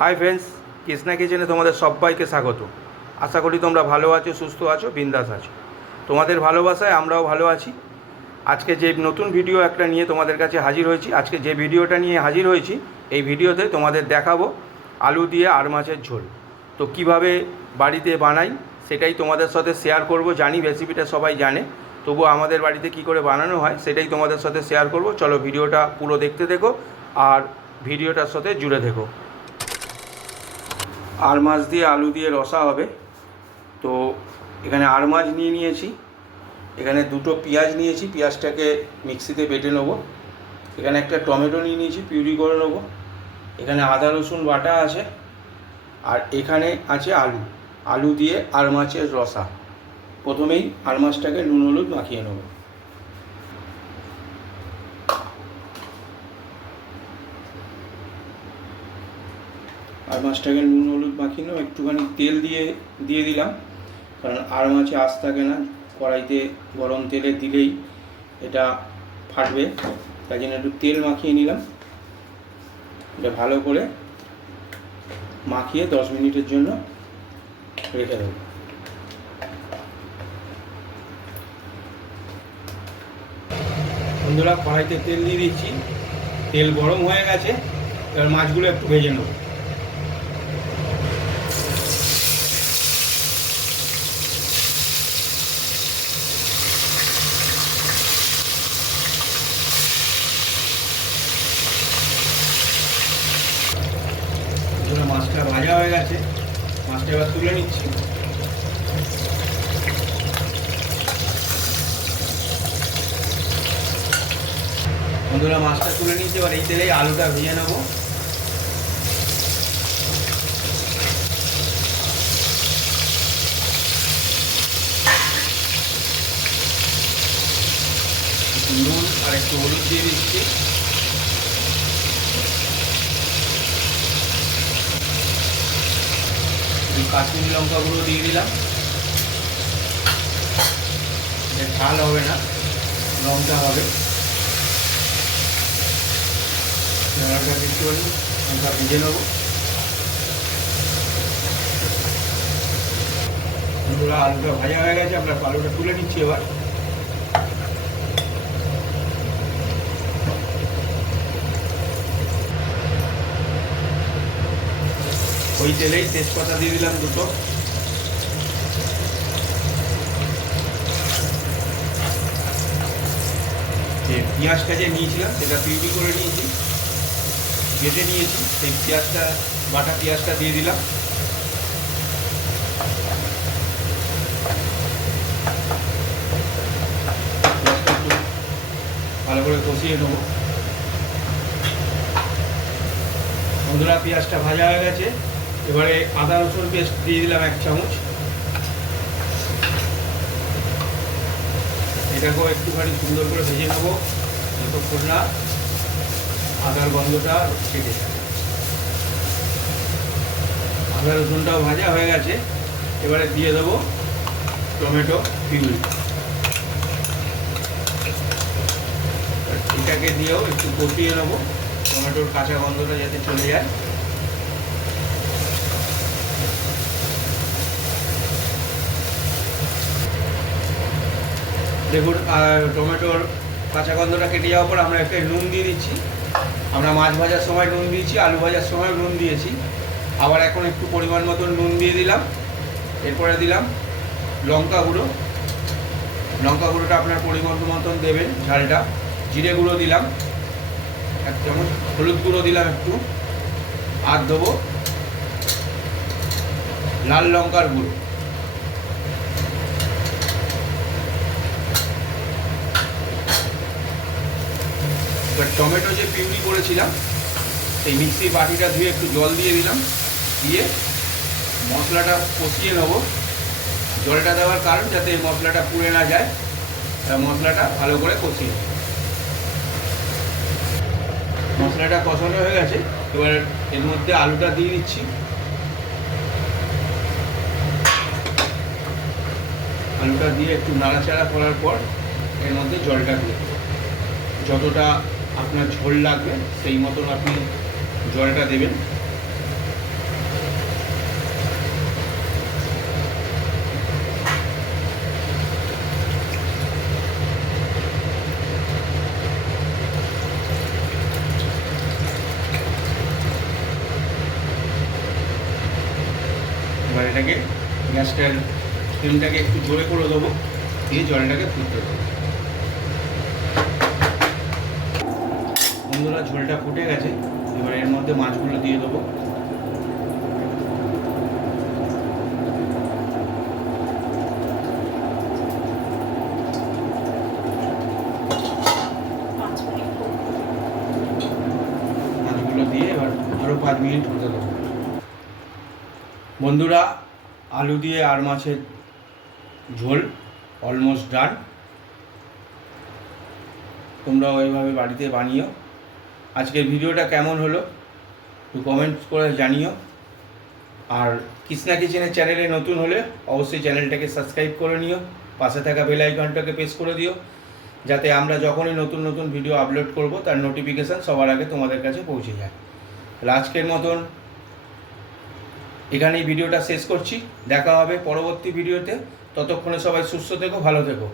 Hi friends Krishna কিচেনে তোমাদের সবাইকে স্বাগত। আশা করি তোমরা ভালো আছো, সুস্থ আছো, বিন্দাস আছো। তোমাদের ভালোবাসায় আমরাও ভালো আছি। আজকে যে নতুন ভিডিও একটা নিয়ে তোমাদের কাছে হাজির হয়েছি। আজকে যে ভিডিওটা নিয়ে হাজির হয়েছি, এই ভিডিওতে তোমাদের দেখাবো আলু দিয়ে আর মাছের ঝোল। তো কীভাবে বাড়িতে বানাই, সেটাই তোমাদের সাথে শেয়ার করব। জানি রেসিপিটা সবাই জানে। তবু আমাদের বাড়িতে কি করে বানানো হয়, সেটাই তোমাদের সাথে শেয়ার করব। চলো ভিডিওটা পুরো দেখতে দেখো আর ভিডিওটার সাথে জুড়ে থেকো। আর মাছ দিয়ে আলু দিয়ে রসা হবে। তো এখানে আর মাছ নিয়ে নিয়েছি। এখানে দুটো পেঁয়াজ নিয়েছি। পেঁয়াজটাকে মিক্সিতে বেটে নেব। এখানে একটা টমেটো নিয়ে নিয়েছি, পিউরি করে নেব। এখানে আদা, রসুন বাটা আছে। আর এখানে আছে আলু। আলু দিয়ে আর মাছের রসা। প্রথমেই আর মাছটাকে নুন হলুদ মাখিয়ে নেব। আর মাছটাকে নুন, হলুদ মাখিয়ে নেব একটুখানি তেল দিয়ে দিয়ে দিলাম। কারণ আর মাছে আস থাকে না, কড়াইতে গরম তেলে দিলেই এটা ফাটবে। তাই জন্য একটু তেল মাখিয়ে নিলাম। এটা ভালো করে মাখিয়ে দশ মিনিটের জন্য রেখে দেবো। বন্ধুরা, কড়াইতে তেল দিয়ে দিচ্ছি। তেল গরম হয়ে গেছে। এবার মাছগুলো একটু ভেজে নেব বন্ধুরা মাছটা ভাজা হয়ে গেছে। মাছটা এবার তুলে নিচ্ছি। বন্ধুরা, মাছটা তুলে নিচ্ছি। এবার এই তেলেই আলুটা ভেজে নেব। নুন আর একটু হলুদ দিয়ে দিচ্ছি। কাশ্মীরি লঙ্কা গুঁড়ো দিয়ে দিলাম। এটা ঝাল হবে না, লঙ্কা হবে। লঙ্কা একটু লঙ্কা ভেজে নেব। আলুটা ভাজা হয়ে গেছে, আমরা আলুটা তুলে নিচ্ছি এবার। ওই তেলেই তেজপাতা দিয়ে দিলাম দুটো। যে নিয়েছিলাম, সেটা পিউরি করে নিয়েছি। কেটে নিয়েছি, সেই পেঁয়াজটা, বাটা পেঁয়াজটা দিয়ে দিলাম। ভালো করে কষিয়ে নেব। বন্ধুরা, পেঁয়াজটা ভাজা হয়ে গেছে। এবারে আদা রসুন পেস্ট দিয়ে দিলাম এক চামচ। এটাকেও একটুখানি সুন্দর করে ভেজে নেব। যতক্ষণ না আদার গন্ধটা কেটে আদা রসুনটাও ভাজা হয়ে গেছে। এবারে দিয়ে দেবো টমেটো পিউরি। এটাকে দিয়েও একটু কষিয়ে নেব। টমেটোর কাঁচা গন্ধটা যাতে চলে যায়। দেখুন আর টমেটোর কাঁচা গন্ধটা কেটে যাওয়ার পর আমরা একটা নুন দিয়ে দিচ্ছি। আমরা মাছ ভাজার সময় নুন দিয়েছি, আলু ভাজার সময় নুন দিয়েছি। আবার এখন একটু পরিমাণ মতন নুন দিয়ে দিলাম। এরপরে দিলাম লঙ্কা গুঁড়ো। লঙ্কা গুঁড়োটা আপনার পরিমাণ মতন দেবেন ঝালটা। জিরে গুঁড়ো দিলাম। এক চামচ হলুদ গুঁড়ো দিলাম একটু। আর দেবো লাল লঙ্কার গুঁড়ো। টমেটো যে পিউরি করেছিলাম, সেই মিক্সির বাটিটা ধুয়ে একটু জল দিয়ে দিলাম, দিয়ে মশলাটা কষিয়ে নেব। জলটা দেওয়ার কারণ যাতে এই মশলাটা পুড়ে না যায় মশলাটা ভালো করে কষিয়ে নেব। মশলাটা কষানো হয়ে গেছে, এবার এর মধ্যে আলুটা দিয়ে দিচ্ছি। আলুটা দিয়ে একটু নাড়াচাড়া করার পর এর মধ্যে জলটা দিয়ে যতটা আপনার ঝোল লাগবে, সেই মতন আপনি জলটা দেবেন। এবার এটাকে গ্যাসটার ফ্লেমটাকে একটু জোরে করে দেবো, দিয়ে জলটাকে ফুটতে দেবো। বন্ধুরা ঝোলটা ফুটে গেছে। এবার এর মধ্যে মাছগুলো দিয়ে দেবো। মাছগুলো দিয়ে এবার আরও পাঁচ মিনিট হতে দেবো। বন্ধুরা, আলু দিয়ে আর মাছের ঝোল অলমোস্ট ডান। তোমরাও এইভাবে বাড়িতে বানিও। আজকের ভিডিওটা কেমন হলো? একটু কমেন্ট করে জানিও। আর কৃষ্ণা কিচেনের চ্যানেলে নতুন হলে অবশ্যই চ্যানেলটাকে সাবস্ক্রাইব করে নিও। পাশে থাকা বেল আইকনটাকে প্রেস করে দিও। যাতে আমরা যখনই নতুন নতুন ভিডিও আপলোড করব, তার নোটিফিকেশান সবার আগে তোমাদের কাছে পৌঁছে যায়। তাহলে আজকের মতন এখানেই ভিডিওটা শেষ করছি। দেখা হবে পরবর্তী ভিডিওতে ততক্ষণে সবাই সুস্থ থেকো, ভালো থেকো।